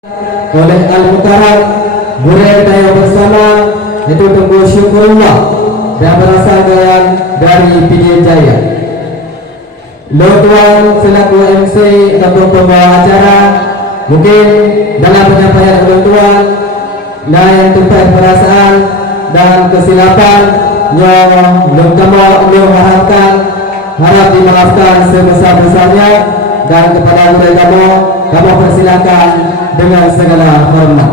oleh Al-Mutarak Burai Daya Bersama itu tunggu syukurullah dan berasal dari Pidijaya Jaya. Tuan selaku MC atau pembawa acara, mungkin dalam penyampaian Tuan lain tempat perasaan dan kesilapan yang belum harapkan, harap dimaafkan sebesar-besarnya, dan kepada mereka kamu persilakan dengan segala hormat.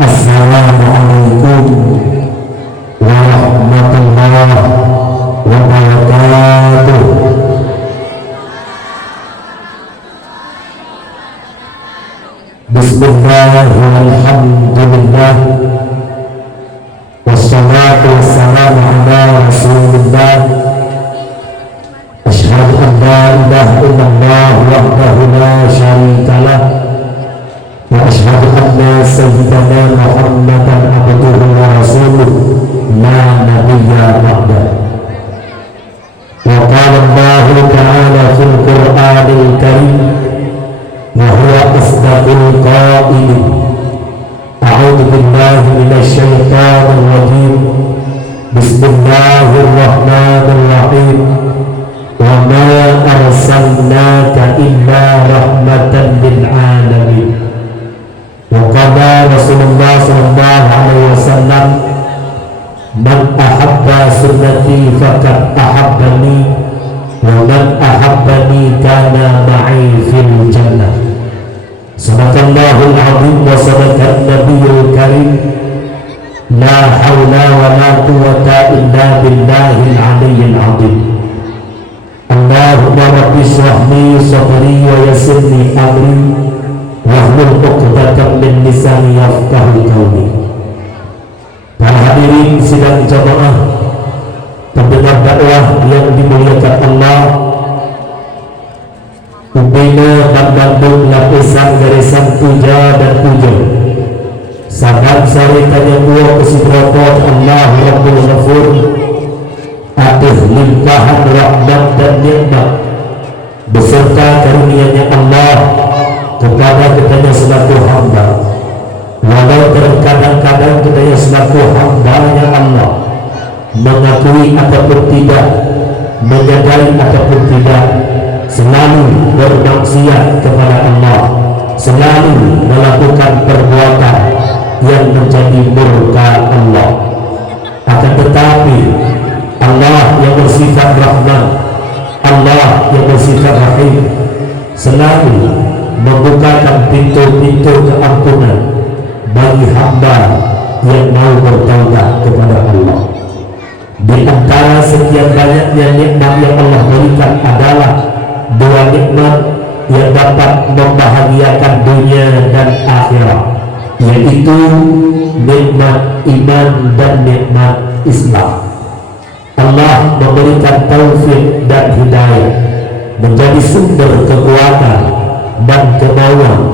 Assalamualaikum warahmatullahi wabarakatuh. Bismillahirrahmanirrahim. Wassalatu wassalamu ala Rasulillah. Asyhadu an la ilaha illallah wahdahu la syarika lah. Wa asyhadu anna sayyidana Muhammadan abduhu wa rasuluh la nabiyya ba'dah. Wa qala Allah ta'ala fil Qur'anil Karim wa huwa asdaqul qailin. A'udzu billahi minasy syaithanir rajim. Bismillahirrahmanirrahim. Wa ma arsalnaka illa rahmatan lil alamin. Waqala Rasulullah sallallahu alaihi wasallam, man ahabba sunnati faqad ahabbani wa man ahabbani kana ma'i fil jannah. Sadaqallahul azim wa sadaqan nabiyul karim. La hawla wa la quwwata illa billahil aliyyil azim. Allahumma rabbi shrah li sadri wa yassir li amri wahlul 'uqdatam min lisani yafqahu qawli. Para hadirin sidang jamaah pendengar dakwah yang dimuliakan Allah, Ubina Bandung lapisan garisan puja dan puja. Sahabat sari tanya buah kesidropot Allah Rabbul Ghafur, atas limpahan rahmat dan nikmat beserta karunia-Nya Allah kepada kitanya selaku hamba. Walau terkadang-kadang kitanya selaku hamba-Nya Allah mengakui ataupun tidak, menyadari ataupun tidak, selalu bermaksiat kepada Allah, selalu melakukan perbuatan yang menjadi murka Allah. Akan tetapi Allah yang bersifat Rahman, Allah yang bersifat Rahim, selalu membukakan pintu-pintu keampunan bagi hamba yang mau bertaubat kepada Allah. Di antara sekian banyaknya nikmat yang Allah berikan adalah dua nikmat yang dapat membahagiakan dunia dan akhirat, yaitu nikmat iman dan nikmat Islam. Allah memberikan taufik dan hidayah menjadi sumber kekuatan dan kemauan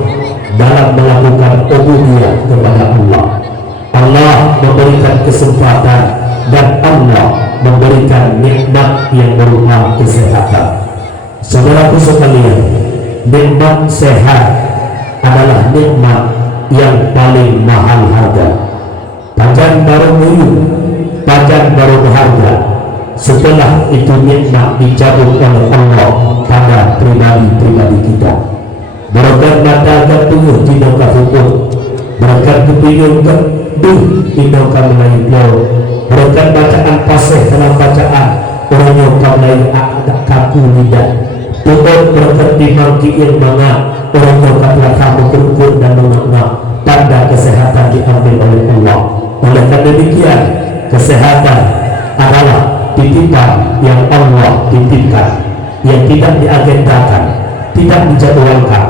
dalam melakukan ubudiyah kepada Allah. Allah memberikan kesempatan dan Allah memberikan nikmat yang berupa kesehatan. Saudaraku sekalian, nikmat sehat adalah nikmat yang paling mahal harga. Pajan baru muyu, pajan baru berharga. Setelah itu nikmat dicabut oleh Allah pada pribadi-pribadi kita. Berkat mata ketujuh tindakan hukum, berkat kepingin ketuh tindakan melayu, berkat bacaan pasih dalam bacaan orangnya kamlai ada kaku lidah, tutup berkat dimangkiin banget orangnya kaplah kamu berkur dan mengenal tanda kesehatan diambil oleh Allah. Oleh karena demikian, kesehatan adalah titipan yang Allah titipkan, yang tidak diagendakan, tidak dijadwalkan,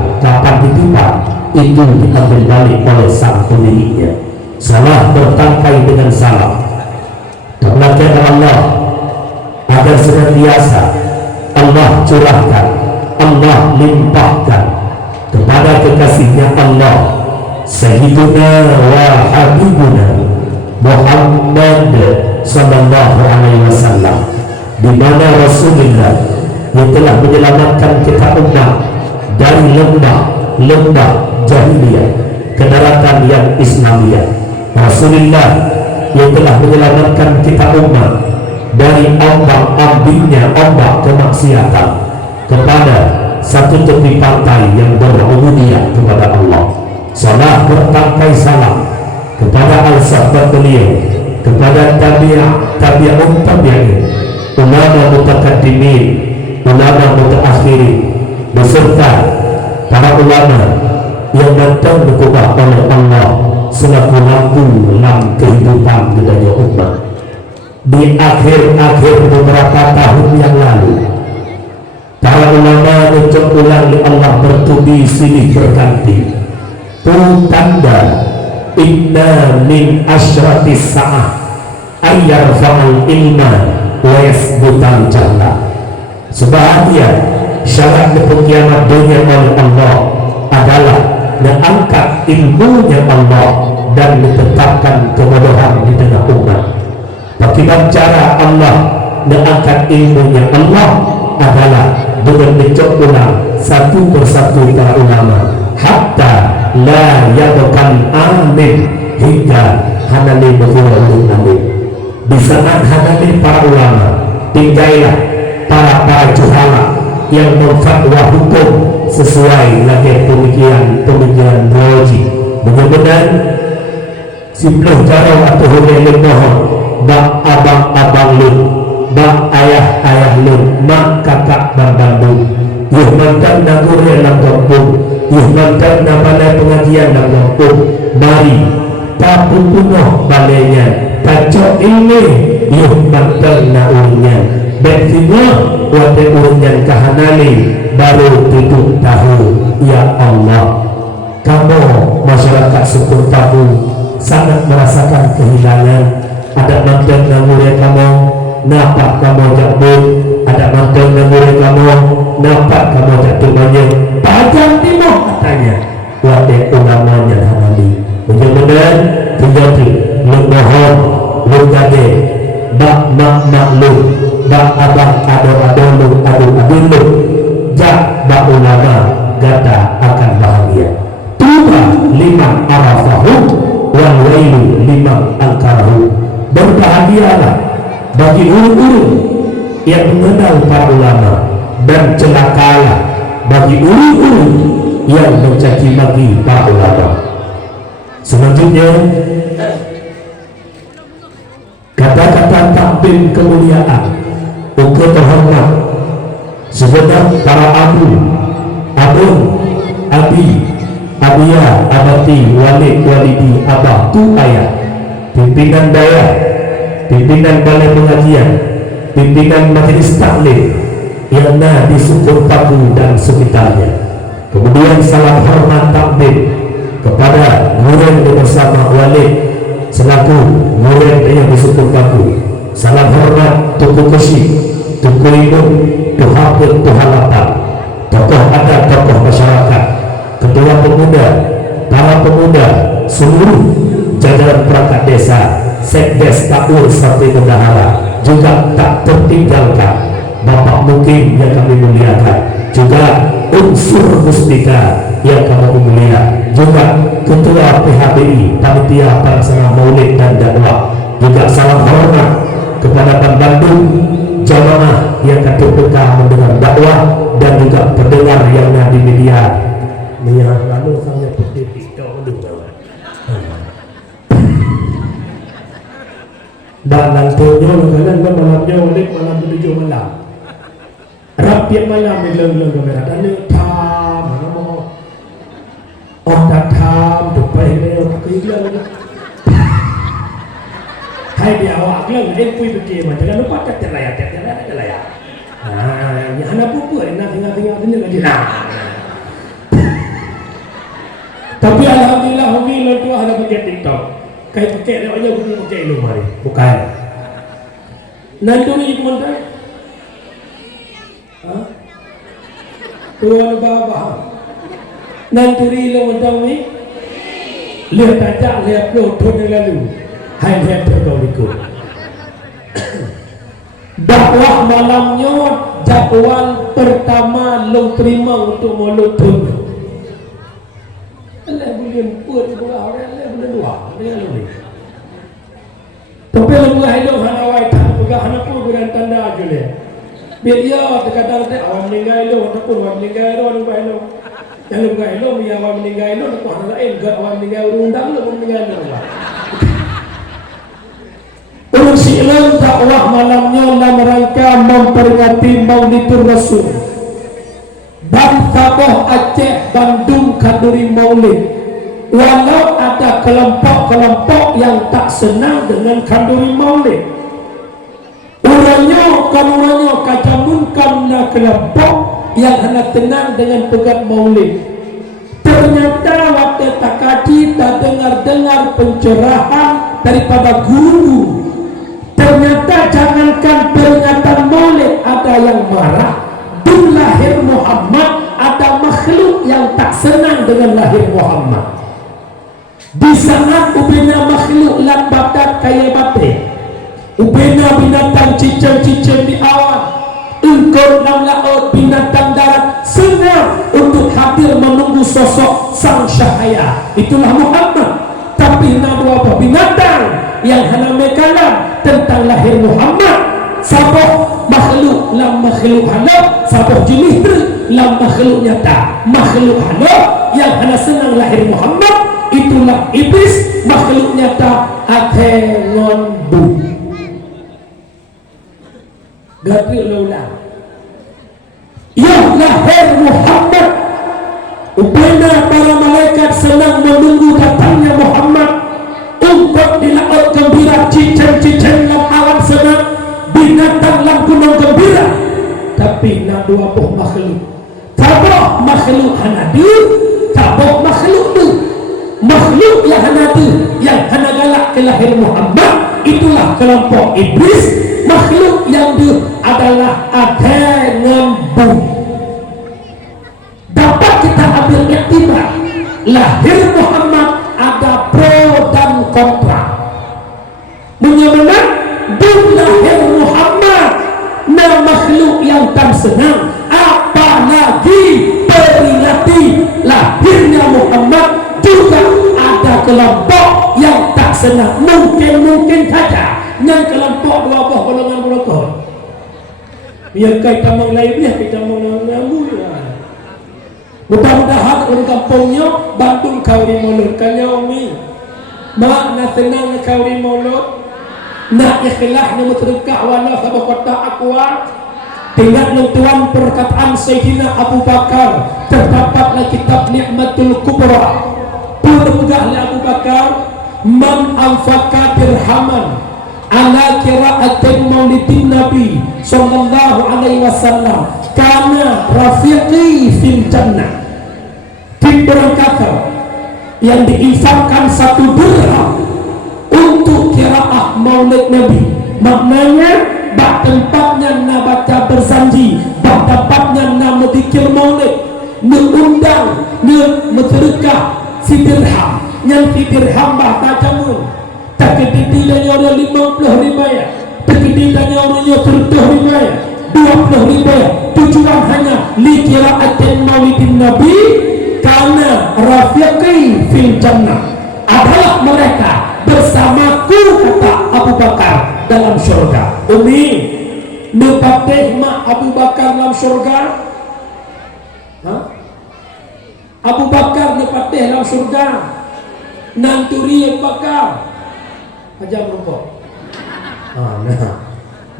itu diambil balik oleh sang pemiliknya. Salah bertangkai dengan salah. Karena kata Allah agar senantiasa Allah curahkan, Allah limpahkan kepada kekasihnya Allah Sayyiduna wa Habibuna Muhammad sallallahu alaihi wasallam, di mana Rasulullah yang telah menyelamatkan kita umat dari lembah jahiliyah ke daratan yang Islamiyah. Rasulullah yang telah menyelamatkan kita umat dari ombak-ambingnya ombak kemaksiatan kepada satu tepi pantai yang berubudiyah kepada Allah. Salah bertangkai salam kepada al-sahabat beliau, kepada tabi'un tabi'in, ulama mutakaddimin, ulama mutaakhirin, beserta para ulama yang datang berubah oleh Allah selaku lampu dalam kehidupan budaya umat. Di akhir-akhir beberapa tahun yang lalu, para ulama mencoba ulang Allah bertubi silih berganti. Itu tanda inna min asyratis sa'ah ayyar fa'al ilma wa yasbutan jalla. Sebahagian syarat kiamat dunia oleh Allah adalah mengangkat ilmunya Allah dan ditetapkan kebodohan di tengah umat. Bagaimana cara Allah mengangkat ilmunya Allah adalah dengan mencoba ulang satu persatu para ulama hatta la yabkan amin, hingga hanali berkurang amin. Di saat hanali para ulama, tinggallah para juhala yang memfatwa hukum sesuai lagi pemikiran roji. Benar-benar simpel cara atau hukum mohon bak abang-abang lu, bak ayah-ayah lu, mak kakak bambang yuh mantan nagure dalam kampung, yuh mantan nabalai pengajian dalam kampung. Mari tapu punoh balainya kacau ini yuh mantan naurnya betina wate urunyan kahanali baru tutup tahu. Ya Allah, kamu masyarakat suku tahu sangat merasakan kehilangan. Ada mantan nagure kamu, napak kamu jabut, ada mantan nagure kamu, nampak kamu jatuh banyak padang timur katanya wadai ulamanya hanali. Benar-benar terjadi lemohon lugade bak maklum bak abang adon lu jak bak ulama gata akan bahagia. Tuba liman arafahu wal wailu liman angkarahu. Berbahagialah bagi urun-urun yang mengenal para ulama, dan celakalah bagi ulu-ulu yang mencaci maki para ulama. Selanjutnya, kata-kata takbir kemuliaan untuk terhormat segenap para abun, abi, abiyah, abati, walid, walidi, abah, tu ayah, pimpinan daerah, pimpinan balai pengajian, pimpinan majelis taklim yang ada di Sukur Paku dan sekitarnya. Kemudian salam hormat takbir kepada murid bersama walid selaku murid yang di Sukur Paku. Salam hormat Tuku Kesi, Tuku Imun, Tuhapun, Tuhalapa, tokoh adat, tokoh masyarakat, ketua pemuda, para pemuda, seluruh jajaran perangkat desa, sekdes, takur sampai bendahara, juga tak tertinggalkan Bapak Mukim yang kami muliakan, juga unsur mustika yang kami muliakan, juga ketua PHBI panitia pelaksana maulid dan dakwah. Juga salam hormat kepada Bank Bandung, jamaah yang ketika mendengar dakwah, dan juga pendengar yang ada di media. Lalu saya putih TikTok dulu. Dan nantinya kadang malamnya oleh malam 7 malam. Rapiat malam bilang kamera dan tam nama tam depan dia pakai bilang hai dia awak bilang dia pui pergi macam jangan lupa kata layar ya anak buku enak tinggal ini lagi Tapi alhamdulillah Umi lo tu ada pakai TikTok. Kai pakai dia aja guru pakai lu mari. Bukan. Nanti ni komentar. Ha? Tuan baba. Nanti lo mendang ni. Lihat aja lihat lo tu yang lalu. Hai lihat tu ikut. Dakwah malamnya jadwal pertama lo terima untuk mulut tu. Allah boleh buat buah orang Allah boleh dua dengan lu ni. Tapi lu hidup hana wai tak bukan hana pun bukan tanda aja le. Biar dia terkadang dia awam meninggal lu ataupun awam meninggal lu bukan lu. Yang bukan lu dia awam meninggal lu ataupun hana lain ke awam meninggal undang lu meninggal lu lah. Urusi ilmu dakwah malamnya dalam rangka memperingati Maulidur Rasul. Dan Sabah, Aceh, Bandung, Kaduri, Maulid. Walau ada kelompok-kelompok yang tak senang dengan Kaduri Maulid. Orangnya kajamun karena kelompok yang hanya tenang dengan pegat Maulid. Ternyata waktu tak kaji, tak dengar-dengar pencerahan daripada guru. Ternyata jangankan peringatan Maulid ada yang marah. Lahir Muhammad, ada makhluk yang tak senang dengan lahir Muhammad. Di saat ubena makhluk lat badat kaya batik, ubena binatang cicing-cicing di awan, engkau dalam laut binatang darat senang untuk hadir menunggu sosok sang syahaya. Itulah Muhammad. Tapi nak apa binatang yang hanya mekalan tentang lahir Muhammad. Sabah makhluk lam makhluk halal, sabah jenis lam makhluk nyata. Makhluk halal yang hanya senang lahir Muhammad, itulah iblis. Makhluk nyata atengon bu. Gati ulang. Yang lahir Muhammad, upena para malaikat senang menunggu datangnya Muhammad. Untuk di laut gembira, cicing-cicing lam awan senang, binatang lam gunung gembira. Tapi nak dua buah makhluk. Tabah makhluk hanadu, tabah makhluk tu. Makhluk yang hanadu, yang hana galak ke lahir Muhammad, itulah kelompok iblis. Makhluk yang tu adalah atengembu. Dapat kita ambil iktibar, lahir Muhammad ada pro dan kontra. Menyebabkan lahir Muhammad na makhluk yang tak senang, apalagi peringati lahirnya Muhammad juga ada kelompok yang tak senang. Mungkin saja yang kelompok dua buah golongan berokok. Biar kita mengelainya, kita mengambil. Mudah-mudahan orang kampungnya Bandung kau di mulut kanya umi. Mak nak senang kau di mulut. Nak ikhlas nak terdekat wala sabah kota akwa. Dengan tuan perkataan Sayyidina Abu Bakar terdapatlah kitab Ni'matul Kubra. Purmugahlah Abu Bakar, man anfaqa dirhaman ala qira'atin maulidin Nabi sallallahu alaihi wasallam kana rafiqi fil jannah. Orang kata yang diinfakkan 1 dirham untuk qiraah maulid Nabi, maknanya bak tempatnya nak baca bersanji, bak tempatnya nak berzikir maulid, mengundang, mensedekah si dirham. Yang si dirham bah tajamun tak kedidiknya orang 50 ribayah, tak kedidiknya orang 100 ribayah, 20 ribayah. Tujuan hanya li qiraatin maulidin Nabi karena rafiqi fil jannah, adalah mereka bersamaku, kata Abu Bakar, dalam syurga. Umi nepatih mak Abu Bakar dalam syurga. Abu Bakar nepatih dalam syurga. Nanturi Abu Bakar aja merokok.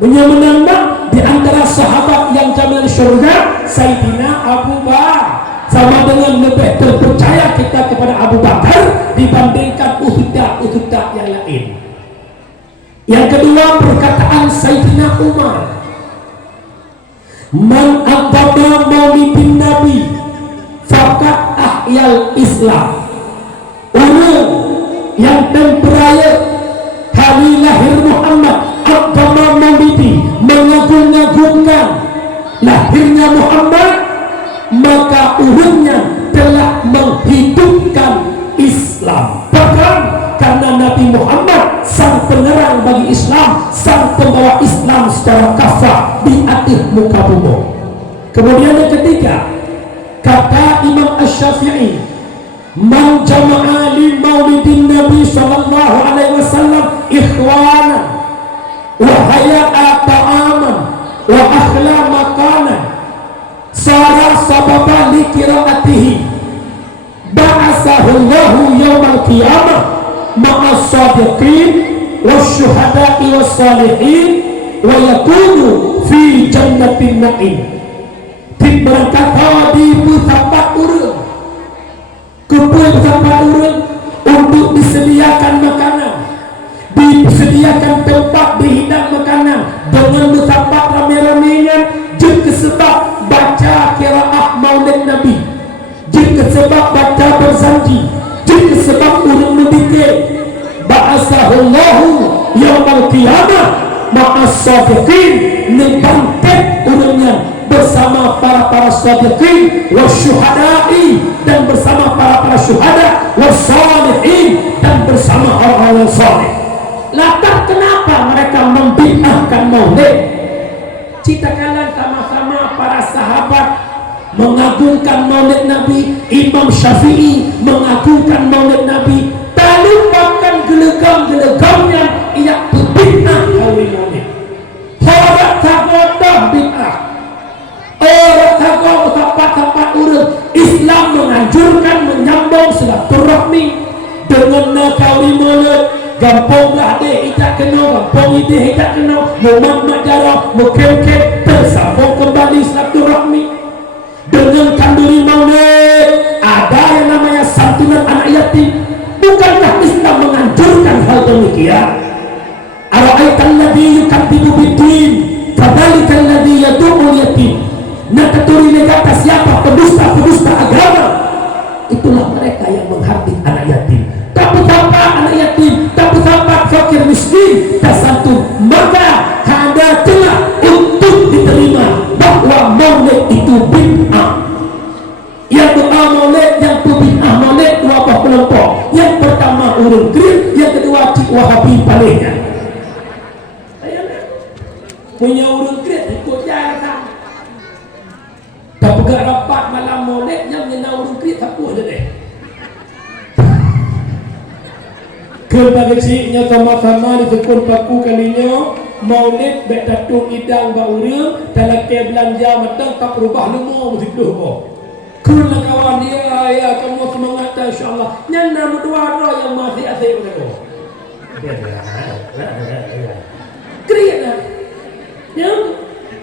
Menambah di antara sahabat yang jamin syurga Sayyidina Abu Bakar. Sama dengan lebih terpercaya kita kepada Abu Bakar dibandingkan uhudah yang lain. Yang kedua, perkataan Sayyidina Umar, man aqama maulidin Nabi faqad ahyal Islam. yang temperaya, hari lahir Muhammad, agama Maulidi mengagung-agungkan lahirnya Muhammad, maka urutnya telah menghidupkan Islam. Bahkan karena Nabi Muhammad sang penerang bagi Islam, sang pembawa Islam secara kafah di atas muka bumi. Kemudian yang ketiga, kata Imam Asy-Syafi'i, man jama'a li maulidin Nabi sallallahu alaihi wasallam ikhwana wa haya'a ta'aman wa akhla makanan sara sababa li qiraatihi ba'asahu Allahu yawmal qiyamah ma'as sadiqin wasyuhada'i wassalihin wa yakunu fi jannatin na'im. Berkata di tempat urut, kumpul tempat urut untuk disediakan makanan, disediakan tempat dihidang makanan dengan tempat rame-ramenya, juga sebab baca qiraah maulid Nabi, juga sebab baca berzanji, juga sebab urut mendikir ba'asahullahu yawmal qiyamah ma'as sadiqin, membangkit urutnya bersama para sadiqin wasyuhada'i, dan bersama para syuhada, wassalihin, dan bersama orang-orang saleh. Latar kenapa mereka membid'ahkan maulid? Ceritakanlah sama-sama para sahabat mengagungkan maulid Nabi, Imam Syafi'i mengagungkan maulid Nabi, tak lupakan gelegam-gelegamnya ia berbid'ah kawin maulid. Orang tak bid'ah, orang takut tempat-tempat urut. Islam menganjurkan menyambung silaturahmi dengan nakawin maulid. Gampanglah deh ijak kena, gampang ide ijak kena, Muhammad jarah, mungkin tersambung kembali silaturahmi dengan kanduri maulid. Ada yang namanya santunan anak yatim. Bukankah Islam menganjurkan hal demikian? Ara'aital ladzi yukadzibu bid-din fadzalikal ladzi yad'ul yatim. Nak keturi negara siapa pendusta-pendusta agama? Itulah mereka yang menghardik anak yatim. Tapi tanpa anak yatim, tapi tanpa fakir miskin tersantun, maka ada celah untuk diterima bahwa maulid itu bid'ah. Yang doa maulid, yang bid'ah maulid, dua buah kelompok. Yang pertama urun krim, yang kedua cik wahabi palingnya. Punya urun krim ikut jalan. Tak pegak rapat malam maulid yang menyenang urun krim tak puas deh. Kepada ciknya sama-sama ditekun paku kalinya maulid baik datuk idang baurang dalam ke belanja matang tak berubah lemu mesti doh. Kuna kawan dia ya kamu semangat insyaallah. Nyana berdua yang masih asik begitu. Kriana. Yang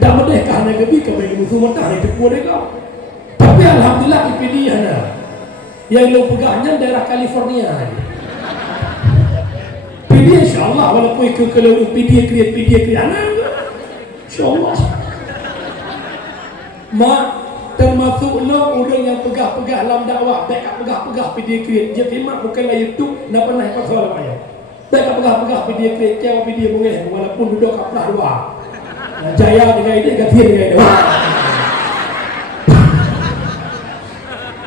dah merdeka nak pergi ke musuh mentah itu mereka. Tapi alhamdulillah IPD ana. Yang lu pegahnya daerah California. PD insyaAllah walaupun ikut kalau PD create anak insyaAllah mak termasuklah orang yang pegah-pegah dalam dakwah baik pegah-pegah PD create dia terima bukanlah YouTube nak pernah pasal apa ya baik pegah-pegah PD create kau PD boleh walaupun duduk kat belah luar jaya dengan ide gatir dengan ide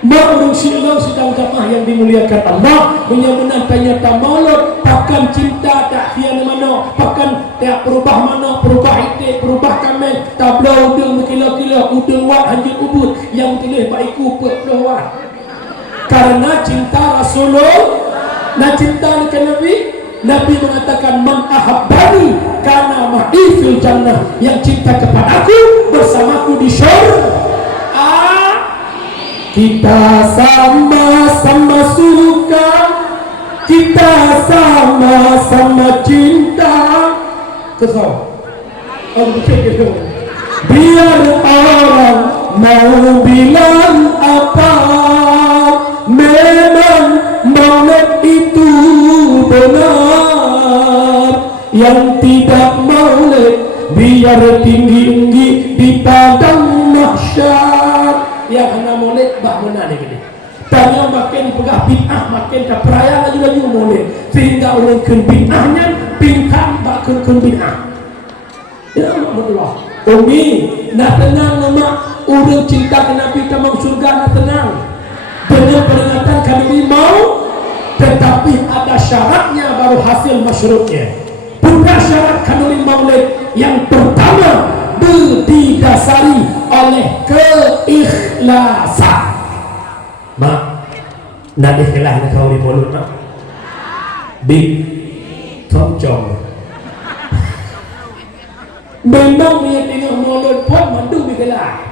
Ma'urung syillah sedang jamaah yang dimuliakan Allah menyambut tanya maulud takkan cinta tak hian mana bahkan tak perubah mana perubah ide perubah kami tabla udang berkila-kila udang wat hanjir ubud yang tulis baiku perluan karena cinta Rasulullah dan cinta dengan Nabi mengatakan man ahabbani kana ma'i fil jannah, yang cinta kepadaku bersamaku di syurga. Kita sama-sama suka, kita sama-sama cinta. Kesal. Oh, betul. Biar orang mau bilang apa, memang maulid itu benar. Yang tidak maulid biar tinggi-tinggi di padang mahsyar. Yang kena maulid bah mana ni gini. Itanya makin pegah bid'ah, makin ke perayaan lagi boleh. Sehingga orang kun bid'ahnya, bintang bakun kun bid'ah. Ya Allah. Umi, nak tenang nama orang cinta ke Nabi tamang surga nak tenang. Dengan peringatan kami mau, tetapi ada syaratnya baru hasil masyurutnya. Bukan syarat kanuni maulid yang pertama didasari oleh keikhlasan. Mak, nak ikhlas nak kau di mulut nak? Big, tongcong. Memang dia tengok mulut pun mandu ikhlas.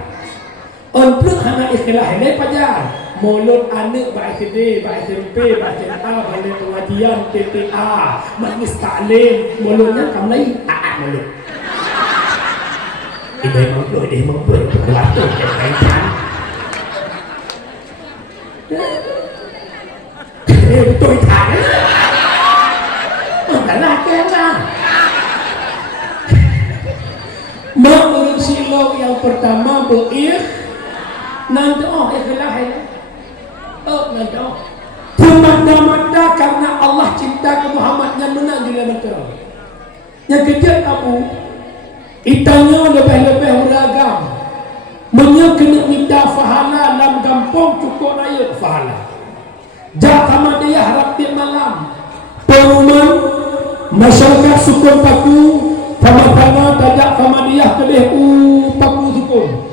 Untuk anak ikhlas ini pajar. Mulut anak baik SD, baik SMP, baik SMA, baik pengajian, TTA, majlis taklim, mulutnya kamu lagi mulut. Ini memang berkelatu kaitan. Betul tak? Adalah kena. Menurut silok yang pertama nanti ikhlas ini. Nanti semata-mata karena Allah cinta ke Muhammad yang menang juga betul. Yang ketiga Abu, itanya lebih-lebih beragam. Kena minta fahala dalam kampung cukup raya fahala. Jak Ahmadiyah harap tiap malam. Pengumuman masyarakat sukun paku sama-sama tajak Ahmadiyah kedih paku sukun.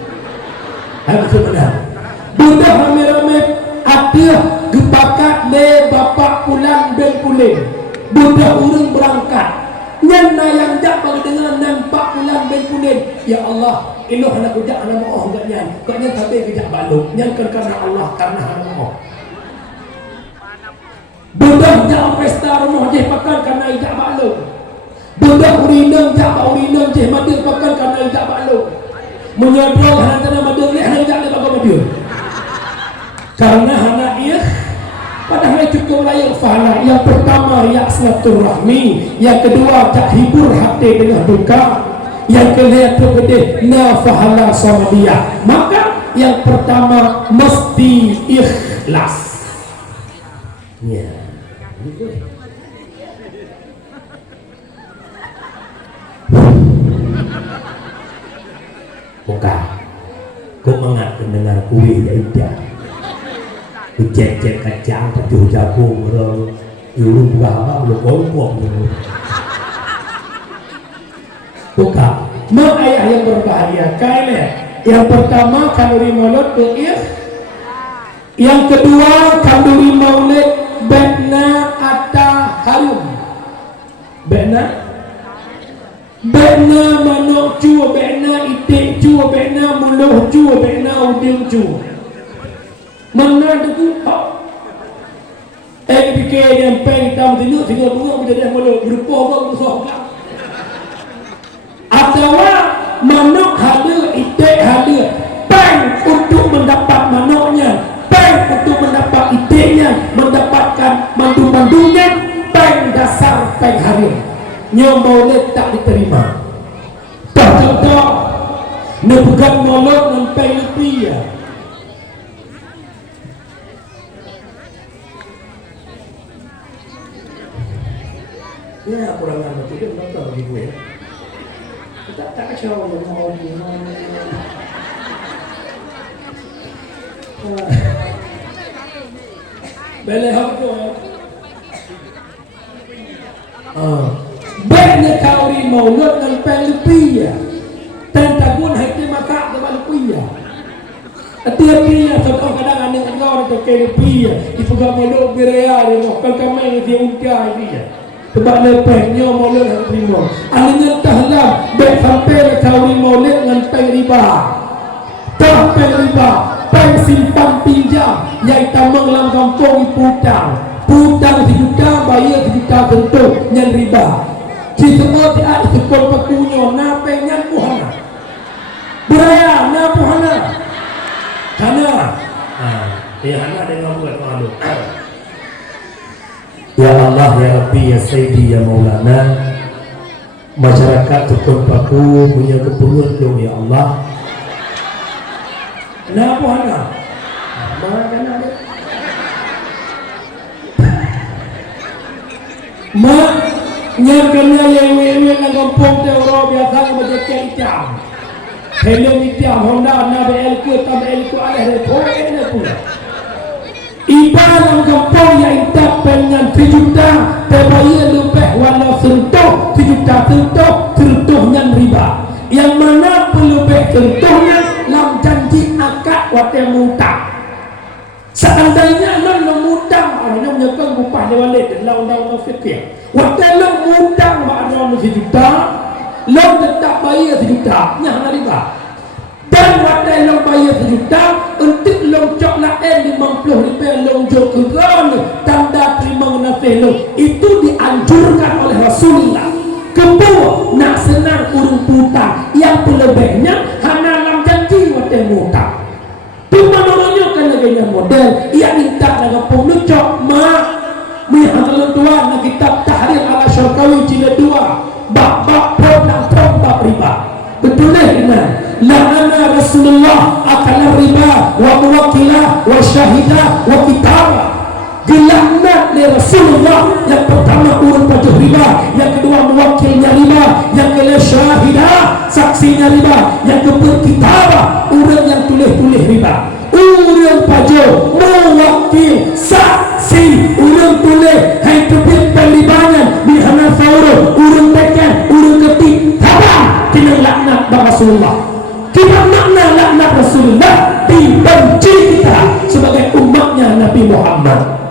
Harus benar. Budak ramai-ramai atia gepakat le bapak pulang ben puling. Budak urang berangkat. Nyana yang jak bagi dengan nampak pulang ben puling. Ya Allah, iluh anak ujak anak moh enggak nyan. Kok nyan tapi kejak baluk. Nyan karena Allah karena anak moh. Budak jak pesta rumah je pakan karena ijak baluk. Budak urinang jak urinang je mati pakan karena ijak baluk. Menyodol hana tanah madu ni hana ijak le bagai madu. Karena anak ia padahal cukup layak fahala. Yang pertama ya silaturahmi, yang kedua tak hibur hati dengan duka, yang ketiga na fahala sama dia. Maka yang pertama mesti ikhlas. Ya. Buka. Kau mengat mendengar kuih ya ijak. Cek kacang patuh jagung orang ilmu berapa belum kompok buka mak ayah yang berbahaya kaya yang pertama kanduri mulut beir, yang kedua kanduri maulid bekna atta harum bekna manok cu bekna itik cu bekna muluh cu bekna udil cu. Mana tu fikir yang peng tam tinuk tiga bunga menjadi mulut berupa berusaha atau manok hadir itik hadir peng untuk mendapat manoknya, peng untuk mendapat itiknya, mendapatkan mandu-mandunya, peng dasar peng hadir yang maulid tak diterima. Tak contoh nebukan mulut dan peng lebih ya. Ya kurangan betul dia betul bagi gue. Tak kacau mau boleh apa? Banyak kauri maulud dan pelipia. Tantagun hati maka dengan pelipia. Tiap-tiap contoh kadang ada orang tu pelipia. Dipegang maulud berea dia mau kamai dia untai dia. Sebab lepasnya maulid yang terima. Akhirnya tahlah baik sampai kauri maulid dengan peng riba. Tak peng riba, peng simpan pinjam yang tamang dalam kampung putang. Putang sejuta, bayar sejuta bentuk yang riba. Semua tidak sekol pakunya, na pengnya puhana. Beraya, na puhana. Hana. Ya hana dengan buat malu. Ya Allah, ya Rabbi, ya Sayyidi, ya Maulana, masyarakat Tukun Paku punya keperluan dong ya Allah. Kenapa anak? Mana dia? mak nyarkana yang wewe na kampung teoro biasa macam jam hello jam Honda na BL ke tam BL ku aleh report na pula iba dalam kampung yang tak pengen 3 juta terbayar lebih walau sentuh 3 juta sentuhnya riba yang mana perlu lebih sentuhnya lam janji akad waktu muta seandainya non memudang orang menyokong bupah dewalik dan lawan-lawan fikir waktu non mudang makna 1 juta non tetap bayar 1 juta nyah riba dan waktu long bayar 1 juta untuk long cok lain 50 ribu long jok keron tanda terima nafih long itu dianjurkan oleh Rasulullah kedua nak senang urung putang yang pelebihnya hana lam janji waktu mutang cuma namanya kan lagi model ia minta dengan penucok mak mihal tua na kitab tahrir ala syarkawi jilid 2 bab bab riba betul ini la'ana Rasulullah akala riba wa muwakilah wa syahidah wa kitabah dilaknat oleh Rasulullah yang pertama urut pajak riba yang kedua mewakilnya riba yang kedua syahidah saksinya riba yang kedua kitabah urut yang tulis-tulis riba urut pajak mewakil saksi urut tulis hai terbit pelibangan di hana faurut urut tekan urut ketik tabang kena laknat Rasulullah kita makna laknat Rasulullah dibenci kita sebagai umatnya Nabi Muhammad.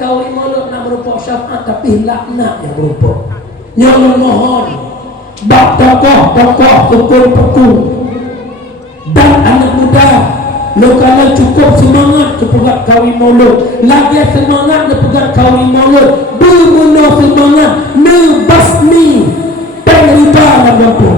Kau mulut nak berupa syafaat tapi laknat yang berupa yang mohon bab tokoh pekun dan anak muda lo kalau cukup semangat kepegat kawin mulut lagi semangat kepegat kawin mulut berguna semangat nebasmi peneriba dan mampu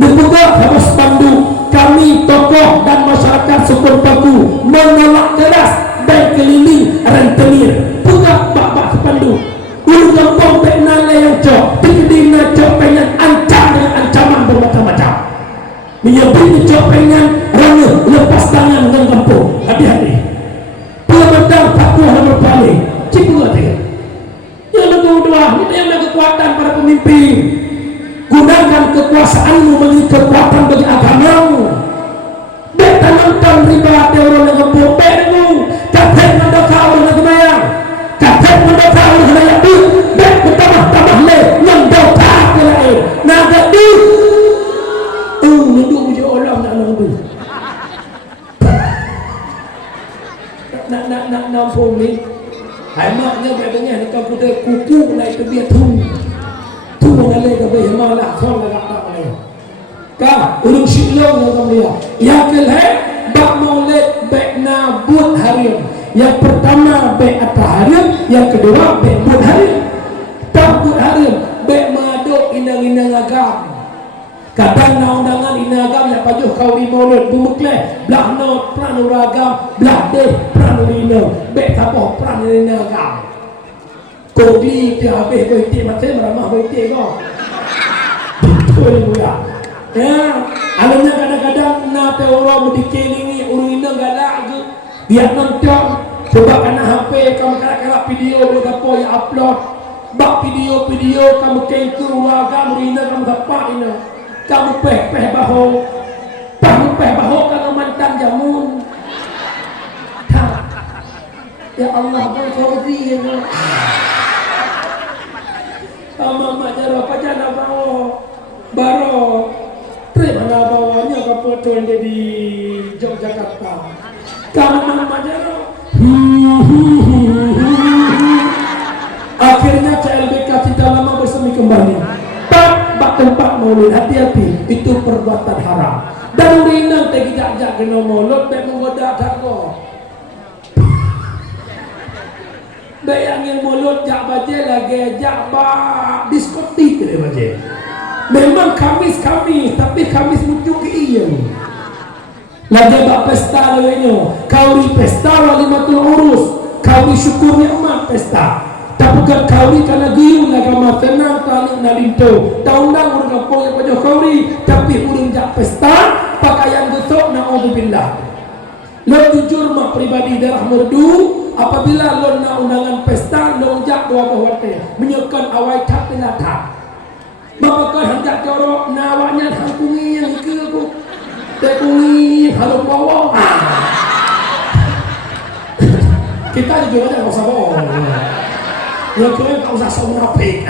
dipegat harus pandu kami tokoh dan masyarakat sukun paku menolak keras dan keliling rentenir pegat bak-bak sepandu ulu kampung penale yang cok dikedina cok pengen ancam dengan ancaman bermacam-macam menyebut cok pengen rana lepas tangan dengan kampung hati-hati pemadam pakuh dan berpaling cipu hati yang kedua kita yang ada kekuatan para pemimpin gunakan kekuasaanmu bagi kekuatan bagi agamamu beta nonton riba teori yang kampung penmu kapan anda kau dengan kemayang kapan anda kau dengan yang du bet bertambah-tambah le yang kau tak lain naga du nunduk puji orang nak nunggu nak nampung ni hai maknya betanya kau kuda kuku naik ke dia tu mengalir ke bawah malah kau nak lain kah ulung silong yang dia yang kelih bak maulid bekna buat harian yang pertama bek atas harian yang kedua bek buat harian tak buat harian bek maduk inang-inang agam kadang na undangan inagam yang pajuh kau di maulid bumekleh belah no pranuragam belah deh pranurina bek tapoh pranurina agam kogli dia habis berhenti macam meramah berhenti kau betul ya ya, alamnya kadang-kadang na orang dikelingi urina galak ke dia nonton sebab kena HP kamu kadang-kadang video berapa yang upload bak video kamu kengku warga urina kamu dapat ini kamu peh bahu kamu mantan jamun tak ya Allah berfauzi ya mama jara pajana bawa baru terima bawanya ke foto yang di Yogyakarta karena namanya akhirnya CLBK tidak lama bersemi kembali tempat maulid hati-hati itu perbuatan haram dan urina tegak-jak kena maulid baik menggoda takut baik yang maulid jak baca lagi jak bak diskotik dia baca memang Kamis tapi Kamis muncul ke iya lagi bak pesta lainnya kauri pesta walimatul urus kauri syukur nikmat pesta tapi kan kauri karena giung agama tenang talik nalinto taundang urang kampung yang pajak kauri tapi urang jak pesta pakaian getok na'udzubillah lo jujur mak pribadi darah merdu apabila lo na undangan pesta lo jak dua bawate menyekan Kita jujur aja, nggak usah bohong. Yang kira nggak usah sok munafik.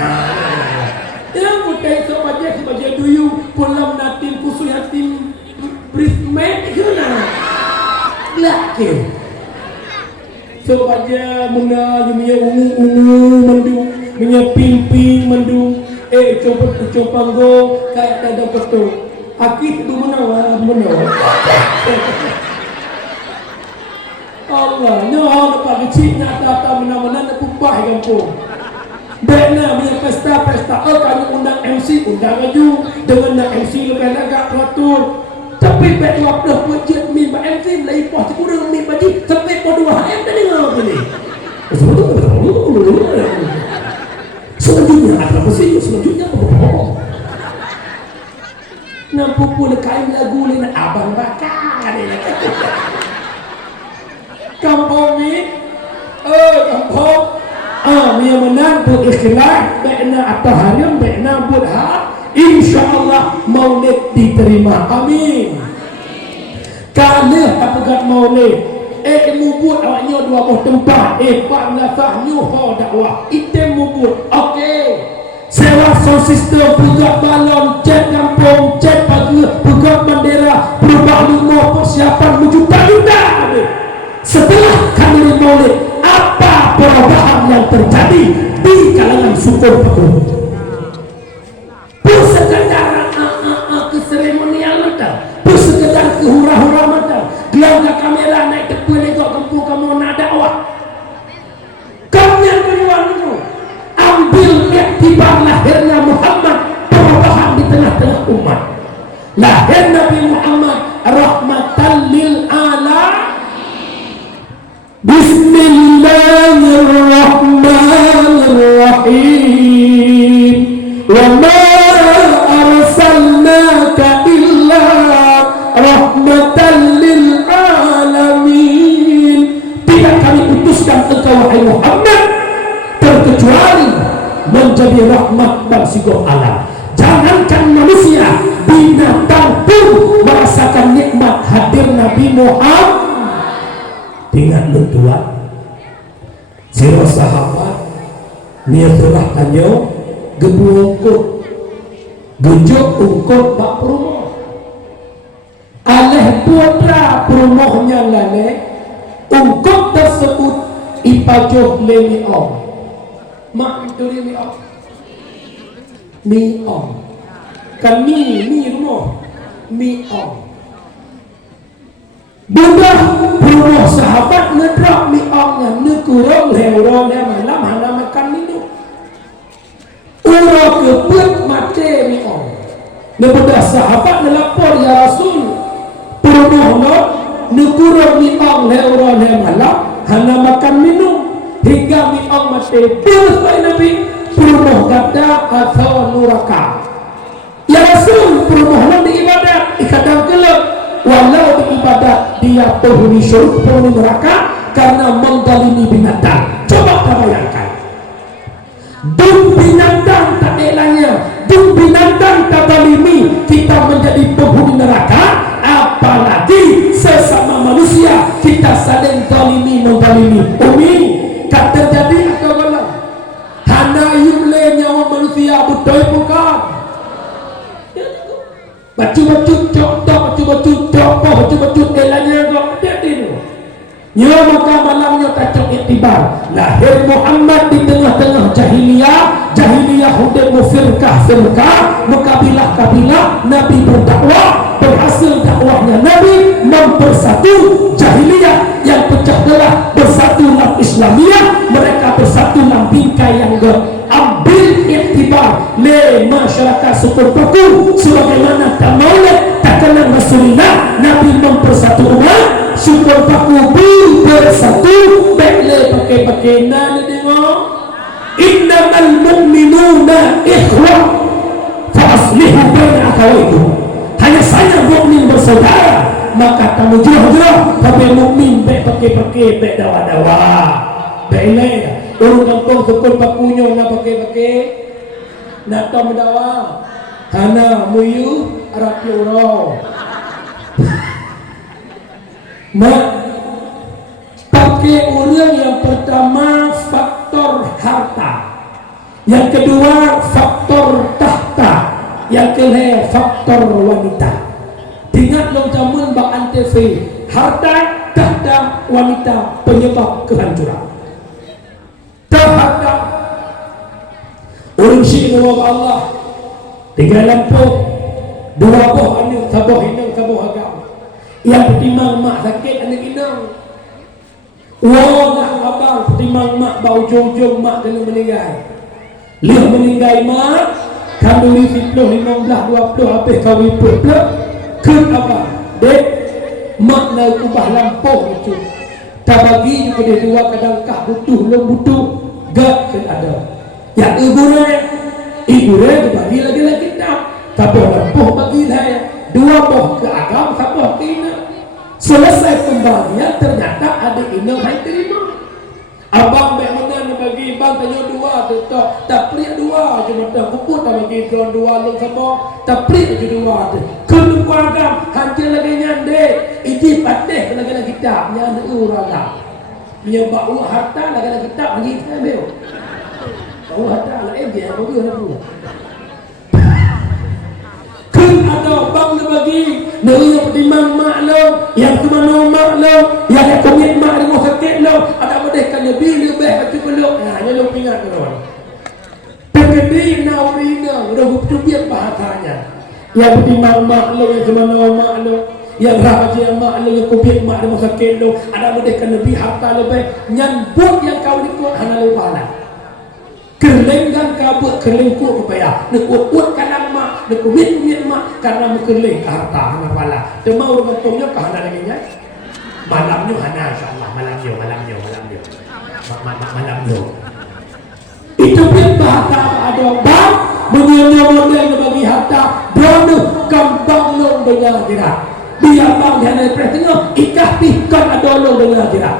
Yang kutai sebagai duyu pulam natin kusu yatim brismet guna. Laki. Sebagai muna jumia ungu mendung, punya pimping mendung. Coba go kayak ada betul. Akif tu mana? Allah, nyawa lepas kecil nyata mana-mana nak kupah kampung. Baiklah punya pesta, kami undang MC, undang aju dengan nak MC lebih agak teratur. Tapi baik waktu wajib min ba MC lai poh kurang min baji sampai po 2 HM tadi ngapa ni. Selanjutnya apa sih? Selanjutnya apa? Nampu pula kain lagu ni nak abang bakar ni nak. Kampung ni kampung yang menang berikhlas baikna atau harian baikna buat insyaallah maulid diterima, amin. Kalau apa maulid mubut awaknya 20 tempat pak nasah nyuhur dakwah item mubut okey sewa sound system buka balon cat kampung cat pagi buka bendera berubah lima persiapan berjuta-juta. Setelah kami maulid, apa perubahan yang terjadi di kalangan suku Paku? Persekadar keseremonial mata, persekadar kehura-hura mata, gelangga kamera naik tepi negok kampung kamu nak dakwah. Kamu yang berjuang itu, ambil iktibar lahirnya Muhammad, perubahan di tengah-tengah umat. Lahir Nabi Muhammad rahmatan lil alamin. Bismillahirrahmanirrahim. Wa ma arsalnaka illa rahmatan lil alamin. Tidak kami utuskan engkau wahai Muhammad terkecuali menjadi rahmat bagi segala alam. Jangankan manusia, binatang pun merasakan nikmat hadir Nabi Muhammad. Ingat mentua zero sahabat niatlah tanyo gebuokut gejuk ungkut bak perumoh aleh putra perumohnya lale ungkut tersebut ipajoh le mi'om mak itu le mi'om kan mi rumah mi'om budak perumoh sahabat ngedrak mi'ongnya nekurang lewrongnya malam hana makan minum ura keput mati mi'ong nebudak sahabat nelapor ya Rasul perumoh no nekurang mi'ong lewrongnya malam hana makan minum hingga mi'ong mati bersepai Nabi perumoh gada atau nuraka ya Rasul perumoh no diibadat ikadang gelap walau beribadat dia penghuni syurga penghuni neraka karena mendalimi binatang. Coba kita bayangkan dung binatang tak elanya, dung binatang tak dalimi kita menjadi penghuni neraka, apalagi sesama manusia kita saling dalimi mendalimi. Umi kan terjadi atau belum? Hana yule nyawa manusia betul bukan? Baju-baju contoh, baju-baju contoh, baju-baju elanya kok ada itu. Nyawa maka malamnya tak iktibar. Lahir Muhammad di tengah-tengah jahiliyah, jahiliyah hukum firqah, mekabilah-kabilah, Nabi berdakwah, berhasil dakwahnya Nabi mempersatu jahiliyah yang pecah belah bersatulah Islamiyah, mereka bersatu dalam bingkai yang ambil iktibar le masyarakat suku Paku sebagaimana tak maulid tak kenal Rasulullah Nabi mempersatu umat suku Paku bersatu bekle pakai nani tengok innamal mu'minuna ikhwah fa aslihu baina akhawaykum hanya saja mukmin bersaudara maka kamu jauh-jauh tapi mukmin bek pakai bek dawa-dawa bekle orang kampung sukun pakunya nak pakai nak tahu mendawa hana muyu Arab Euro mak pakai orang yang Yang kedua faktor tahta, yang kedua faktor wanita. Ingat long zaman bak antv, harta tahta wanita penyebab kehancuran. Tahta urang syik Allah tinggal lampu dua boh anak saboh inang saboh agam yang pertimang mak sakit anak inang nak abang pertimang mak bau ujung-ujung mak kena meninggal lihat meninggal mak kandung 10, 15, 20 habis kahwin pula ke abang dek mak nak ubah lampu itu tak bagi juga dia dua kadang kah butuh long butuh gak kan ada yang ibu re bagi lagi tak saboh lampuh bagi saya dua boh ke agam saboh tina selesai pembagian ternyata ada inang hai terima abang mek mana bagi bang tanya dua tetap tak perik dua cuma tak puput tak bagi kawan dua long saboh tak perik je dua tu kena keluarga hancur lagi nyande iji patih lagi tak nyande uraga dia bawa harta lagi tak bagi saya bel bawa harta lagi dia bagi aku ada bang na bagi dari yang pertimang mak lo yang kemana mak lo yang komit mak di rumah sakit lo ada berdehkan lebih macam belum hanya lo ingat kawan terkedi naurina udah betul biar bahasanya yang pertimang mak lo yang kemana mak lo yang rahasia mak lo yang komit mak di rumah sakit lo ada berdehkan lebih harta lebih nyambut yang kau ikut hanya lo pahala kerlenggan kabut kerlengkuk upaya nak uat kanan mak nak kumit mak karena mekerleng ke harta hana pala demau betulnya ke hana lagi nya malamnya hana insyaallah malamnya itu dia bahasa ada bang menyonya model bagi harta beranu kambang long dengan gerak biar bang hana presnya ikah ada long dengan gerak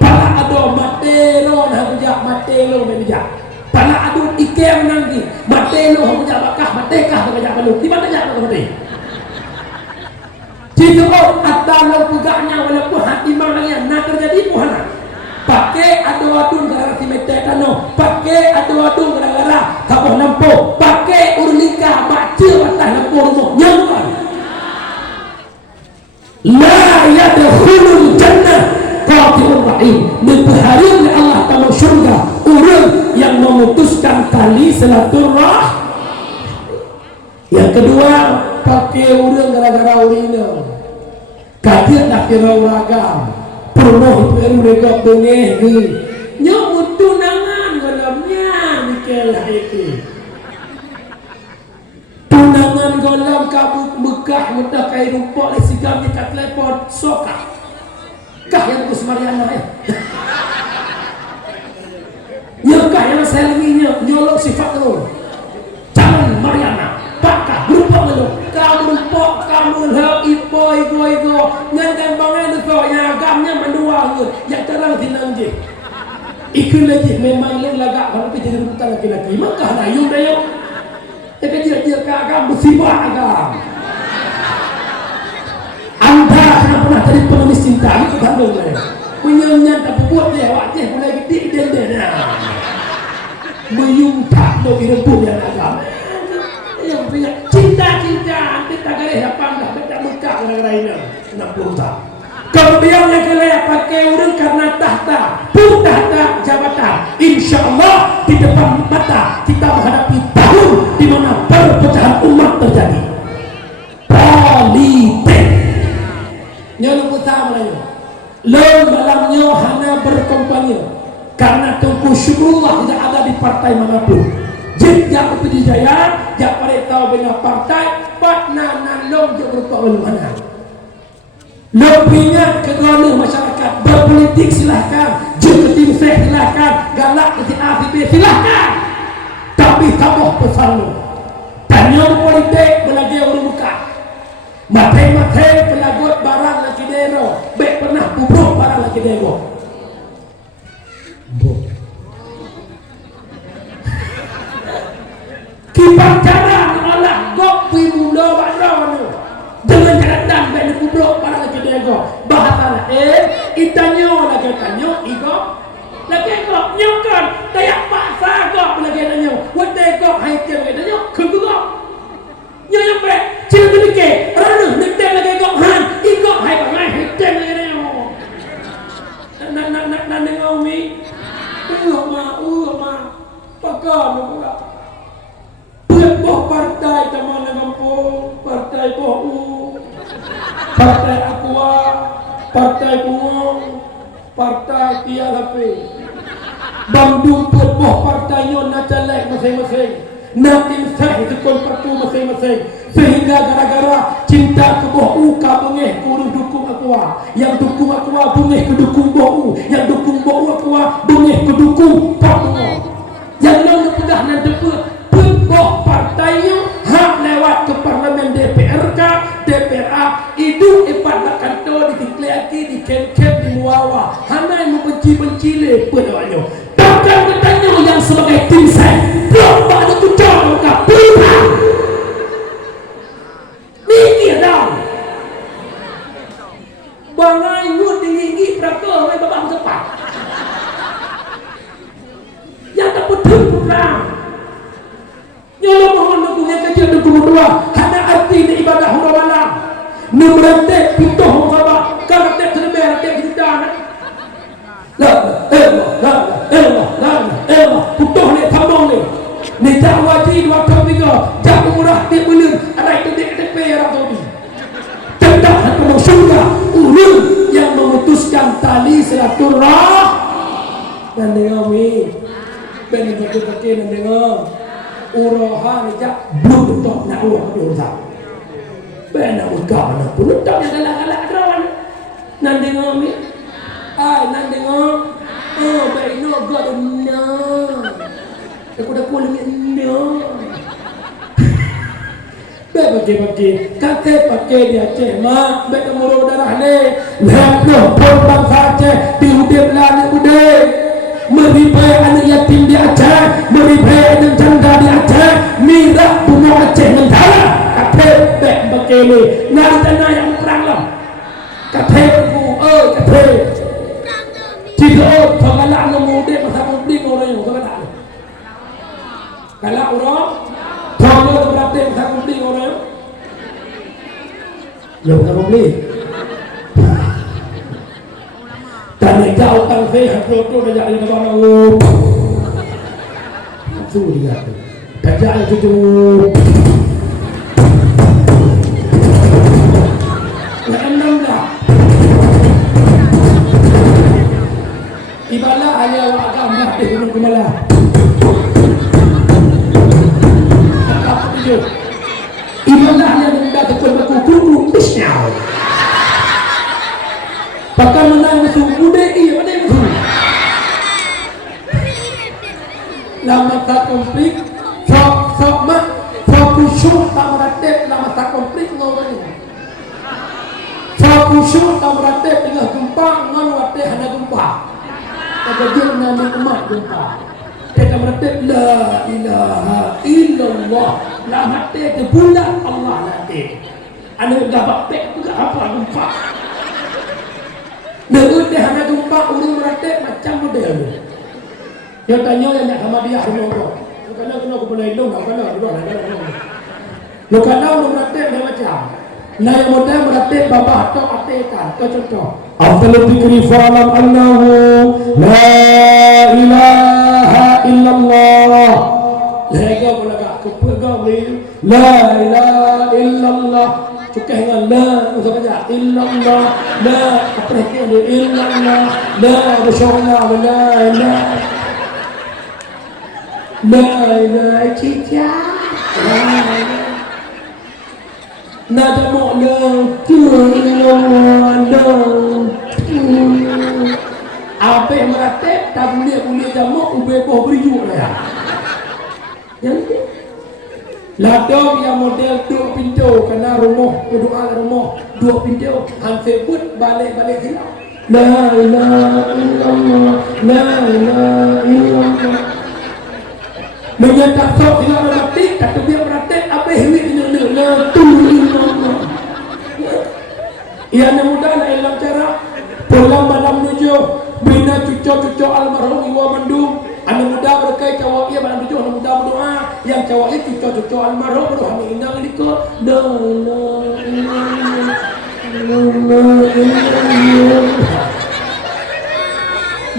pala ada matero nak bijak matero bijak pala adun ikem nanti matelo hang jak bakah matekah bakah balu di mana jak bakah mati jika atalo pugaknya walaupun hati mangnya nak terjadi mohana pakai adu-adu gara-gara timete kano pakai adu-adu gara-gara kaboh lampu pakai urlika baca atas lampu rumah nyaman la yadkhulul jannah qati'ur rahim berharap oleh Allah taala syurga orang yang memutuskan tali silaturahim. Yang kedua pakai orang gara-gara urina kaget nak kira ragam peruh itu mereka bengeh ni nyamut tunangan golamnya mikirlah itu tunangan golam kabut Mekah mudah kai rupa sigam di kat telepon sokah kah yang kus Mariana ya kah yang selminya nyolok sifat tu jangan Mariana pakah berupa lu kamu rupa kamu hal ipoi go ngan bangai tu yang agamnya mendua yang terang tinang je ikut lagi memang lu lagak kalau jadi rebutan laki-laki maka dayung tapi dia agam musibah agam anda pernah jadi pengemis cinta itu kan boleh menyanyian tapi buat dia wajah boleh gede dia menyungkap lo direbut yang agam yang punya cinta nanti tak ada apa dah beda muka orang-orang 60 tahun kemudian yang kedua pakai urang karena tahta pun tahta jabatan insyaallah di depan mata kita menghadapi tahun di mana perpecahan umat terjadi politik nyolong utama lo malamnya hanya berkompanya karena Tengku Syukurullah tidak ada di partai manapun jika Pidijaya jak pada tahu benar partai patna nalong je berupa mana lo ingat kedua masyarakat berpolitik silahkan juga tim seh silahkan galak ke AFP silahkan tapi kamu pesan lo tanya politik belagi orang muka mate-mate pelagut barang lagi dero baik pernah bubruk barang lagi dero kipas cara menolak kopi muda bakdo dengan catatan baik bubruk barang lagi dero bahasa itanyo lagi tanyo iko lagi kok nyokon tayak paksa kok lagi tanyo legok hai tiang ada nyok kegugok nyok bre cina tu ke ranu nete lagi gok han igok hai bangai hai tiang lagi nyok nak dengar mi ma pakar pula boh partai teman kampung partai boh partai aqua partai buong partai tiarape bandung boh partainya nak calek masing-masing nak insah sekon partu masing-masing sehingga gara-gara cinta ke boh ka bengeh kurung dukung aqua yang dukung aqua bengeh ke dukung boh yang dukung boh aqua bengeh ke dukung boh yang lalu pedah nan depa boh partainya hak lewat ke parlimen DPRK DPRA hidup ipat nak kantor di Tikliaki di Kem-Kem di Muawa hanai membenci-benci le pedanya takkan bertanya yang sebagai tim saya belum ada tujuan untuk pilih mikir dah bangai nyut tinggi prakor mai babang cepat yang tak betul pulang nyolo mohon dukungan kecil dukung dua hanya arti ni ibadah hamba malam nemrete pintu hamba karakter termer te kita la putuh ni tambong ni tak wajib waktu tiga tak murah dia belum ada itu DP atau ni tetap hamba surga ulun yang memutuskan tali silaturahmi dan dengar mi ben pakai dan dengar urohan jak belum betul nak urah diurus benar udah nak pun tak ada galak-galak drawan nan dengar mi nan dengar baik no god no aku dah pulang no bagi kakek pakai dia cek mak baik murah darah ni lihat no pun bangsa cek diudip lah udah meribai anak yatim di Aceh, meribai anak janda di Aceh, mirah bunga Aceh mentara. Kata bek begini, ngari tanah yang terang lah. Kata bu, kata. Jika kalau ngemudi masa mudi orang yang kata. Kalau orang, kalau berarti masa mudi orang, ya bukan mudi. Dan jauh tang saya foto dah jadi nama aku. Sudah dia. Kerja itu enam dah. Ibalah hanya wakam dah di Gunung Kemala. Apa itu? Ibalah hanya mendak tekun kuku pisau. Bahkan menang musuh UDI mana musuh lama tak konflik sok mak fokusyuk tak meratib lama tak konflik ngorang ni fokusyuk tak meratib dengan gempa ngan hana gempa ada dia nama emak gempa kita meratib la ilaha illallah la mati ke bulan Allah nanti anu gabak pek juga apa gempa Nurut dia hanya gempa urung meratik macam model ni. Dia tanya yang nak sama dia semua orang. Kalau kena aku boleh hidup, kalau urung meratik dia macam. Nah yang model meratik bapa atau atikan. Contoh. Afdalu dzikri fa'lam annahu la ilaha illallah. Lega pula kak kepegam ni. La ilaha illallah. Cukai dengan la usah baca illallah la apa dia illallah la masyaallah la ilaha la ilaha cica nada mu'la illallah apa yang meratib tak boleh jamak ubah beriuk lah yang Ladang yang model dua pintu kerana rumah berdoa rumah dua pintu hampir pun balik hilang. La ilaha illallah la ilaha illallah. Menyatakan sok tidak mati kata dia praktek apa hidup ini la illallah. Ia mudah dalam cara pulang malam menuju bina cucu almarhum Iwa Mendung. Anda muda berkait jawab ia malam tujuh anda muda berdoa Yang cowok itu cucu almarhum rohani inang liko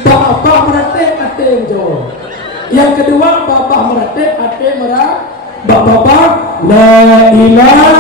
bapak meratek ate jawab. Yang kedua bapak meratek ate merat bapak la ilaha